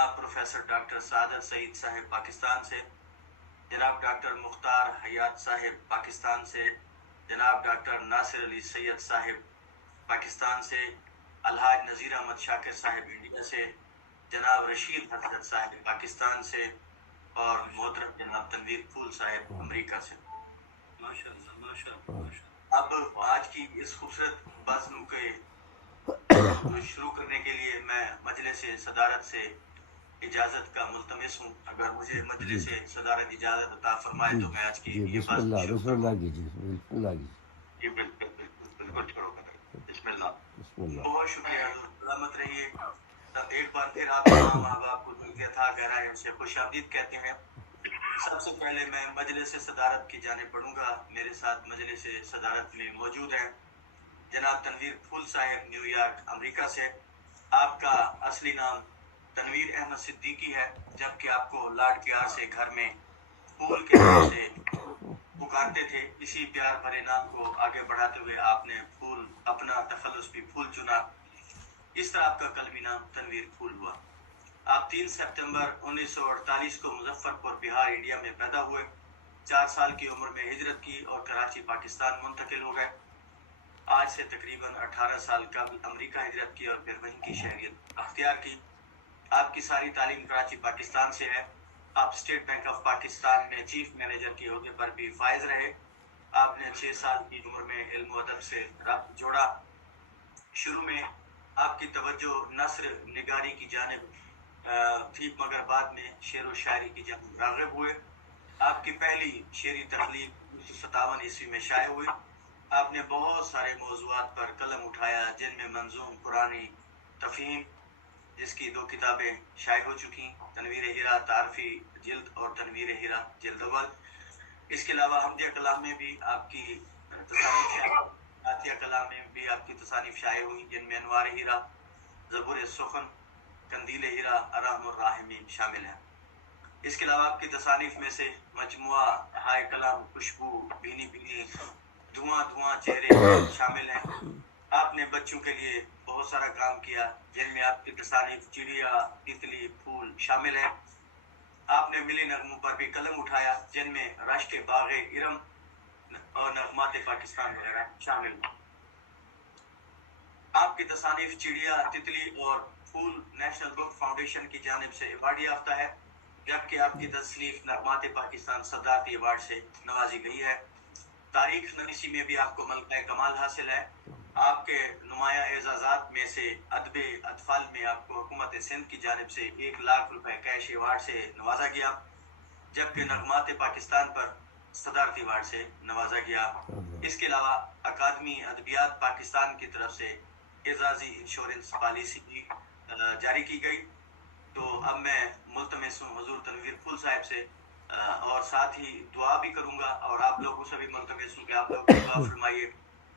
جناب professor doctor سعادت سعید صاحب پاکستان سے، جناب ڈاکٹر مختار حیات صاحب پاکستان سے، جناب ڈاکٹر ناصر علی سید صاحب پاکستان سے، الحاج نذیر احمد شاکر صاحب انڈیا سے، جناب رشید حضرت صاحب پاکستان سے، اور محترم جناب تنویر پھول صاحب امریکہ سے۔ اب آج کی اس خوبصورت بزم کے شروع کرنے کے لیے میں مجلس صدارت سے اجازت کا ملتمس ہوں۔ اگر مجھے مجلس صدارت اجازت عطا فرمائے تو میں آج کی یہ بات شروع کروں۔ جی بالکل شروع کریں۔ بسم اللہ۔ بہت شکریہ حضور، سلامت رہیے۔ ایک بار پھر آپ تمام احباب کو دل کے تھا گہرائیوں سے خوش آمدید کہتے ہیں۔ سب سے پہلے میں مجلس صدارت کی جانب بڑھوں گا۔ میرے ساتھ مجلس صدارت میں موجود ہیں جناب تنویر پھول صاحب نیو یارک امریکہ سے۔ آپ کا اصلی نام تنویر احمد صدیقی ہے، جبکہ آپ کو لاڈ پیار سے گھر میں پھول کے نام سے پکارتے تھے۔ اسی پیار بھرے نام کو آگے بڑھاتے ہوئے آپ نے پھول اپنا تخلص بھی پھول چنا۔ اس طرح آپ کا قلمی نام تنویر پھول ہوا۔ آپ 3 سپتمبر 1948 کو مظفر پور بہار انڈیا میں پیدا ہوئے۔ 4 سال کی عمر میں ہجرت کی اور کراچی پاکستان منتقل ہو گئے۔ آج سے تقریباً 18 سال قبل امریکہ ہجرت کی اور پھر وہیں کی شہریت اختیار کی۔ آپ کی ساری تعلیم کراچی پاکستان سے ہے۔ آپ اسٹیٹ بینک آف پاکستان میں چیف مینیجر کے عہدے پر بھی فائز رہے۔ آپ نے 6 سال کی عمر میں علم و ادب سے ربط جوڑا۔ شروع میں آپ کی توجہ نثر نگاری کی جانب تھی، مگر بعد میں شعر و شاعری کی جانب راغب ہوئے۔ آپ کی پہلی شعری تخلیق 1957 عیسوی میں شائع ہوئی۔ آپ نے بہت سارے موضوعات پر قلم اٹھایا، جن میں منظوم قرآنی تفہیم، جس کی 2 کتابیں شائع ہو چکی، تنویر ہیرا تعارفی جلد اور تنویر ہیرا جلد اول۔ اس کے علاوہ حمدیہ کلام میں بھی آپ کی تصانیف شائع، عطیہ کلام میں بھی آپ کی تصانیف شائع ہوئی، جن میں انوار ہیرا، زبور سخن، قندیل ہیرا، ارحم الراحمین شامل ہیں۔ اس کے علاوہ آپ کی تصانیف میں سے مجموعہ ہائے کلام، خوشبو، بھینی بھینی، دھواں دھواں چہرے شامل ہیں۔ آپ نے بچوں کے لیے بہت سارا کام کیا، جن میں آپ کی تصانیف چڑیا، تتلی، پھول شامل ہیں۔ آپ نے ملی نغموں پر بھی قلم اٹھایا، جن میں رشک باغ ارم اور نغمات پاکستان وغیرہ شامل ہیں۔ آپ کی تصانیف چڑیا، تتلی اور پھول نیشنل بک فاؤنڈیشن کی جانب سے ایوارڈ یافتہ ہے، جبکہ آپ کی تصنیف نغمات پاکستان صدارتی ایوارڈ سے نوازی گئی ہے۔ تاریخ نویسی میں بھی آپ کو ملکہ کمال حاصل ہے۔ آپ کے نمایاں اعزازات میں سے ادب اطفال میں آپ کو حکومت سندھ کی جانب سے 1 لاکھ روپے کیش ایوارڈ سے نوازا گیا، جبکہ نغمات پاکستان پر صدارتی ایوارڈ سے نوازا گیا۔ اس کے علاوہ اکادمی ادبیات پاکستان کی طرف سے اعزازی انشورنس پالیسی بھی جاری کی گئی۔ تو اب میں ملتمس ہوں حضور تنویر پھول صاحب سے، اور ساتھ ہی دعا بھی کروں گا، اور آپ لوگوں سے بھی ملتمس ہوں کہ آپ لوگ بھی دعا فرمائیے۔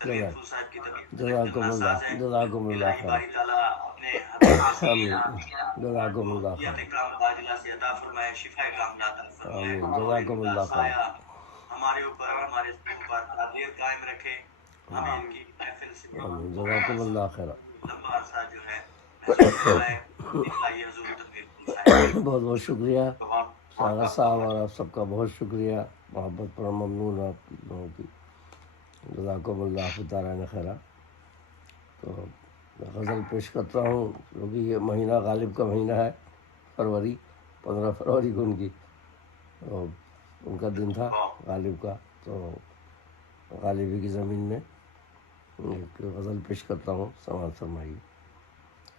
تنویر پھول صاحب کی طبیعت ناساز ہے، الہی باری تعالیٰ اپنے حبیب کام عاجلہ سے عطا فرمائے، شفا کاملہ عطا فرمائے، سایہ ہمارے اوپر، ہمارے سب پر قادر قائم رکھے، ہمیں ان کی محفل سے لمبا عرصہ جو ہے محسوس فرمائے۔ آئیے حضور تنویر پھول صاحب۔ بہت بہت شکریہ ساغر صاحب، اور آپ سب کا بہت شکریہ، محبت پر ممنون آپ لوگوں کی، جزاکم اللہ تعالیٰ خیرہ۔ تو میں غزل پیش کرتا ہوں، کیونکہ یہ مہینہ غالب کا مہینہ ہے، فروری، 15 فروری کو ان کا دن تھا غالب کا، تو غالبی کی زمین میں ایک غزل پیش کرتا ہوں، سماعت فرمائیے۔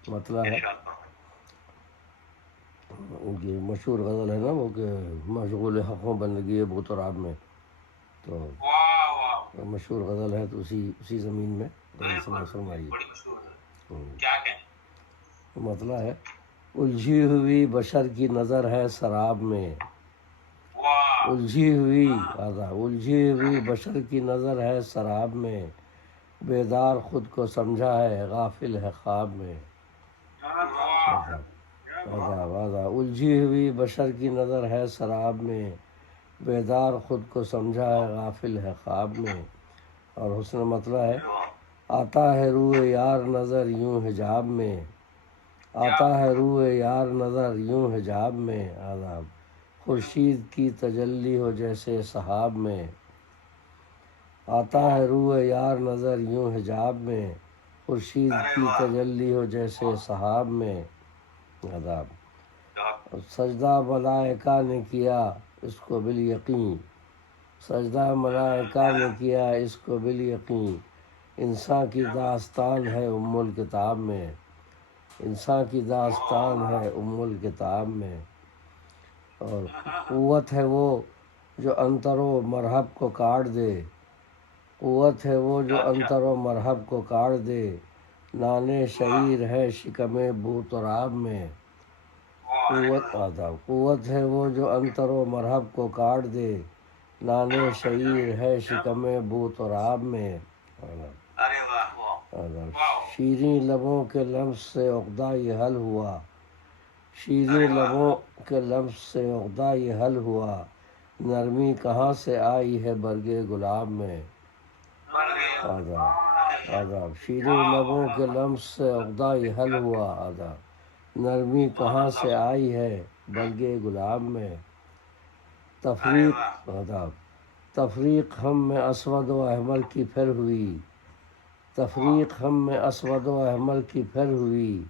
مطلب ہے ان کی مشہور غزل ہے نا وہ کہ مشغول حقوں بندگی بوتراب میں، تو مشہور غزل ہے، تو اسی زمین میں غزل سماعت فرمائیے۔ مطلب ہے الجھی ہوئی بشر کی نظر ہے سراب میں، الجھی ہوئی بشر کی نظر ہے سراب میں، بیدار خود کو سمجھا ہے غافل ہے خواب میں۔ الجھی ہوئی بشر کی نظر ہے سراب میں، بیدار خود کو سمجھا ہے غافل ہے خواب میں۔ اور حسن مطلب ہے آتا ہے روح یار نظر یوں حجاب میں، آتا ہے روئے یار نظر یوں حجاب میں آداب، خورشید کی تجلی ہو جیسے سحاب میں، آتا ہے روئے یار نظر یوں حجاب میں، خورشید کی تجلی ہو جیسے سحاب میں آداب، سجدہ ملائکہ نے کیا اس کو بالیقین، سجدہ ملائکہ نے کیا اس کو بالیقین، انسان کی داستان ہے ام الکتاب میں، انسان کی داستان ہے ام الکتاب میں، اور قوت ہے وہ جو عنتر و مرہب کو کاٹ دے، قوت ہے وہ جو عنتر و مرہب کو کاٹ دے، نانے شعیر ہے شکم بو تراب میں، قوت ہے وہ جو عنتر و مرہب کو کاٹ دے، نانے شعیر ہے شکم بو تراب میں، ارے واہ، شیریں لبوں کے لمس سے عقدہ یہ حل ہوا، شیریں لبوں کے لمس سے عقدہ یہ حل ہوا، نرمی کہاں سے آئی ہے برگ گلاب میں آداب، شیریں لبوں کے لمس سے عقدہ یہ حل ہوا آداب، نرمی کہاں سے آئی ہے برگ گلاب میں، تفریق آداب، تفریق ہم میں اسود و احمر کی پھر ہوئی، تفریق ہم میں اسود و احمر کی پھر ہوئی،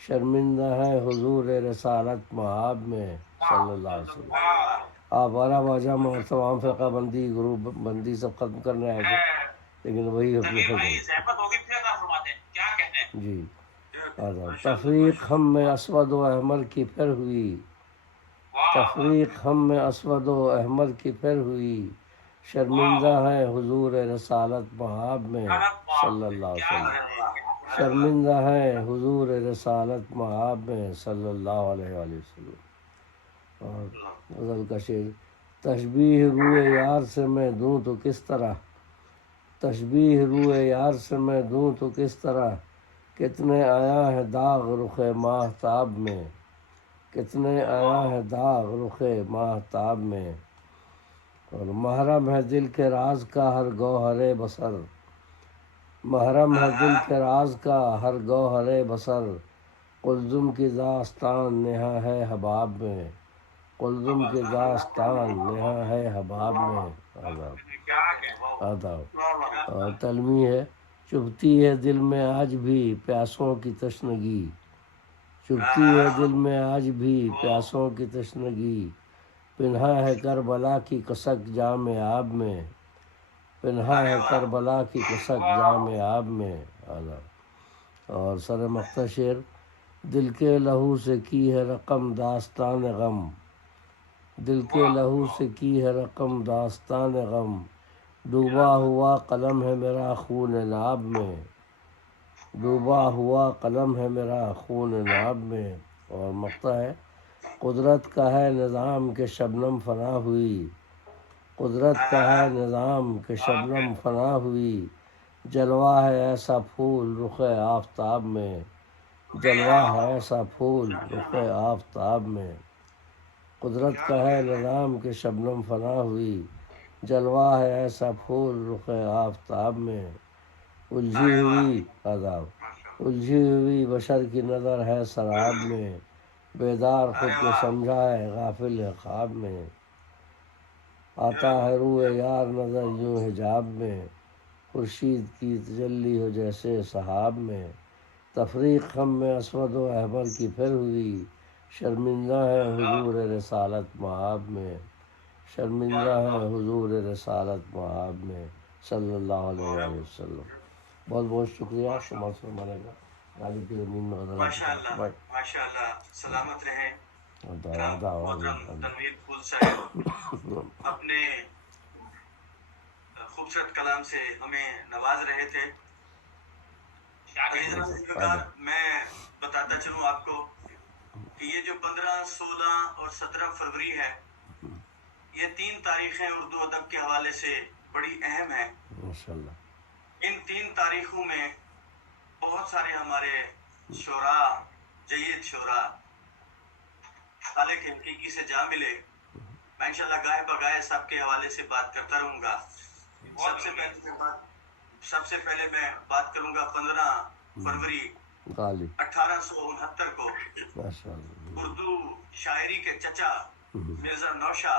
شرمندہ ہے حضور رسالت مآب میں صلی اللہ علیہ وسلم۔ آپ 12 واجہ میں اور تمام فرقہ بندی گروپ بندی سب ختم کرنے آئے تھے، لیکن وہی اپنے جی آداب، تفریق ہم میں اسود و احمر کی پھر ہوئی، تفریق ہم میں اسود و احمر کی پھر ہوئی، شرمندہ ہے حضور رسالت مآب میں صلی اللہ علیہ وسلم، شرمندہ ہے حضور رسالت مآب میں صلی اللہ علیہ وآلہ وسلم۔ اور غزل کا شعر، تشبیہ روئے یار سے میں دوں تو کس طرح، تشبیہ روئے یار سے میں دوں تو کس طرح، کتنے آیا ہے داغ رخ ماہتاب میں، کتنے آیا ہے داغ رخ ماہتاب میں، اور محرم ہے دل کے راز کا ہر گوہر بصر، محرم ہے دل کے راز کا ہر گوہر بصر، قلزم کی داستان نہا ہے حباب میں، قلزم کی داستان نہا ہے حباب میں آداب، اور تلمی ہے، چبھتی ہے دل میں آج بھی پیاسوں کی تشنگی، چبھتی ہے دل میں آج بھی پیاسوں کی تشنگی، پنہا ہے کربلا کی کسک جام آب میں، پنہا ہے کربلا کی کسک جام آب میں اور سر مختصر، دل کے لہو سے کی ہے رقم داستان غم، دل کے لہو سے کی ہے رقم داستان غم، ڈوبا ہوا قلم ہے میرا خون ناب میں، ڈوبا ہوا قلم ہے میرا خون ناب میں، اور مقطع ہے، قدرت کا ہے نظام کہ شبنم فنا ہوئی، قدرت کا ہے نظام کہ شبنم فنا ہوئی، جلوہ ہے ایسا پھول رخ آفتاب میں، جلوہ ہے ایسا پھول رخ آفتاب میں، قدرت کا ہے نظام کہ شبنم فنا ہوئی، جلوہ ہے ایسا پھول رخ آفتاب میں، الجھی ہوئی آداب، الجھی ہوئی بشر کی نظر ہے سراب میں، بیدار خود کو سمجھا ہے غافل ہے خواب میں، آتا ہے روئے یار نظر یوں حجاب میں، خورشید کی تجلی ہو جیسے سحاب میں، تفریق ہم میں اسود و احمر کی پھر ہوئی، شرمندہ ہے حضور رسالت مآب میں، شرمندہ ہے حضور رسالت مآب میں صلی اللہ علیہ وآلہ وسلم۔ بہت بہت شکریہ، شمال فرمانے کا غالب کی زمین میں غزل ماشاءاللہ ماشاءاللہ، سلامت رہے جناب آواز محترم تنویر پھول صاحب، اپنے خوبصورت کلام سے ہمیں نواز رہے تھے۔ میں بتاتا چلوں آپ کو کہ یہ جو 15، 16 اور 17 فروری ہے، یہ 3 تاریخیں اردو ادب کے حوالے سے بڑی اہم ہیں۔ ماشاءاللہ، ان 3 تاریخوں میں بہت سارے ہمارے شعراء، جید شعراء خالق حقیقی سے جا ملے۔ میں انشاءاللہ گاہے بگاہے سب کے حوالے سے بات کرتا رہوں گا۔ سب سے پہلے میں بات کروں گا 15 فروری غالب 1869 کو، ماشاء اللہ. اردو شاعری کے چچا مرزا نوشا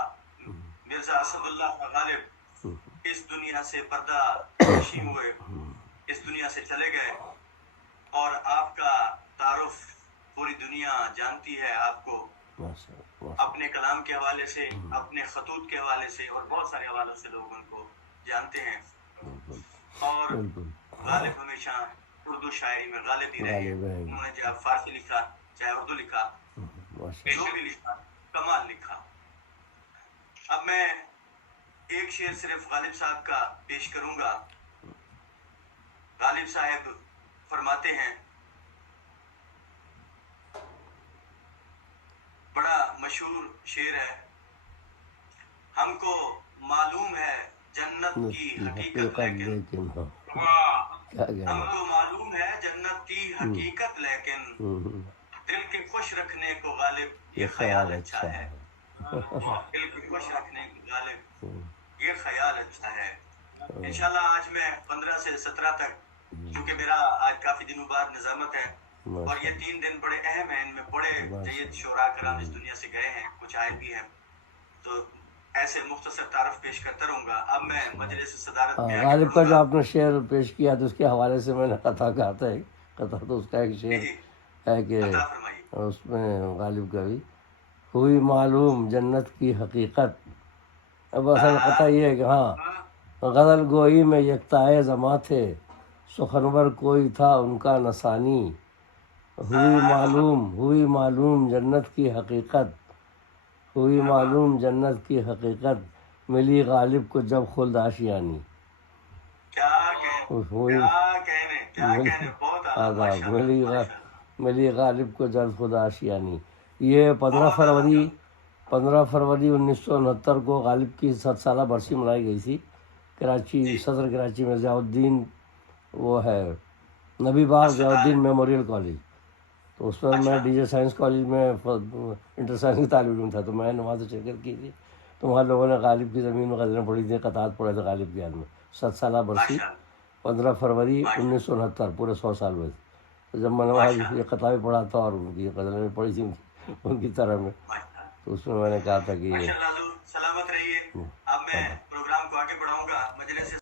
مرزا اسد اللہ غالب اس دنیا سے پردہ نشی ہوئے، اس دنیا سے چلے گئے، اور آپ کا تعارف پوری دنیا جانتی ہے آپ کو ماشاء اللہ. اپنے کلام کے حوالے سے، اپنے خطوط کے حوالے سے، اور بہت سارے حوالوں سے لوگ ان کو جانتے ہیں. اور بالکل غالب ہمیشہ اردو شاعری میں غالب ہی رہے. غالب رہیں گے. انہوں نے چاہے فارسی لکھا، چاہے اردو لکھا، ماشاء جو بھی لکھا، کمال لکھا. اب میں ایک شعر صرف غالب صاحب کا پیش کروں گا. غالب صاحب فرماتے ہیں، بڑا مشہور شعر ہے، ہم کو معلوم ہے جنت کی حقیقت لیکن لیکن ہاں کیا ہم کہنا. کو معلوم ہے جنت کی حقیقت لیکن دل کے خوش رکھنے کو غالب یہ خیال اچھا ہے. دل کے خوش رکھنے کو غالب یہ خیال اچھا ہے. انشاءاللہ آج میں 15 سے 17 تک، کیونکہ میرا آج کافی دنوں بعد نظامت ہے، اور یہ 3 دن بڑے اہم ہیں. ان میں بڑے جید شعراء کرام اس دنیا سے گئے ہیں، کچھ آئے بھی ہیں، تو ایسے مختصر تعارف پیش کرتا رہوں گا. اب میں مجلس صدارت میں آگے غالب کا بڑھوں جو گا. آپ نے شعر پیش کیا تو اس کے حوالے سے میں نے قطع کہا تھا. ایک قطع تو اس کا ایک شعر جی ہے کہ عطا فرمائیے. اس میں غالب کا بھی ہوئی معلوم جنت کی حقیقت. اب اصل قطع یہ ہے کہ ہاں غزل گوئی میں یکتائے زماں تھے، سخنور کوئی تھا ان کا نسانی. ہوئی معلوم جنت کی حقیقت، ہوئی معلوم جنت کی حقیقت، ملی غالب کو جب خلد آشیانی. کیا کہنے بہت اعلیٰ، آداب ماشاءاللہ، ماشاءاللہ. ملی غالب کو جب خدا آشیانی. یہ 15 فروری 1969 کو غالب کی 7 سالہ برسی منائی گئی تھی. کراچی، صدر کراچی میں ضیاء الدین وہ ہے نبی باغ ضیاء الدین میموریل کالج، تو اس پر میں ڈی جے سائنس کالج میں انٹر سائنس کی طالب علم تھا، تو میں نے وہاں سے شرکت کی تھی. تو وہاں لوگوں نے غالب کی زمین میں غزلیں پڑھی تھیں، قطعات پڑھے تھے غالب کے یاد میں. 7 سالہ برسی 15 فروری 1969، پورے 100 سال ہوئے تھے. تو جب میں نے وہاں یہ قطعہ بھی پڑھا تھا اور ان کی غزلیں بھی پڑھی تھیں ان کی طرح میں، تو اس میں نے کہا تھا کہ یہ سلامت رہیے. اب میں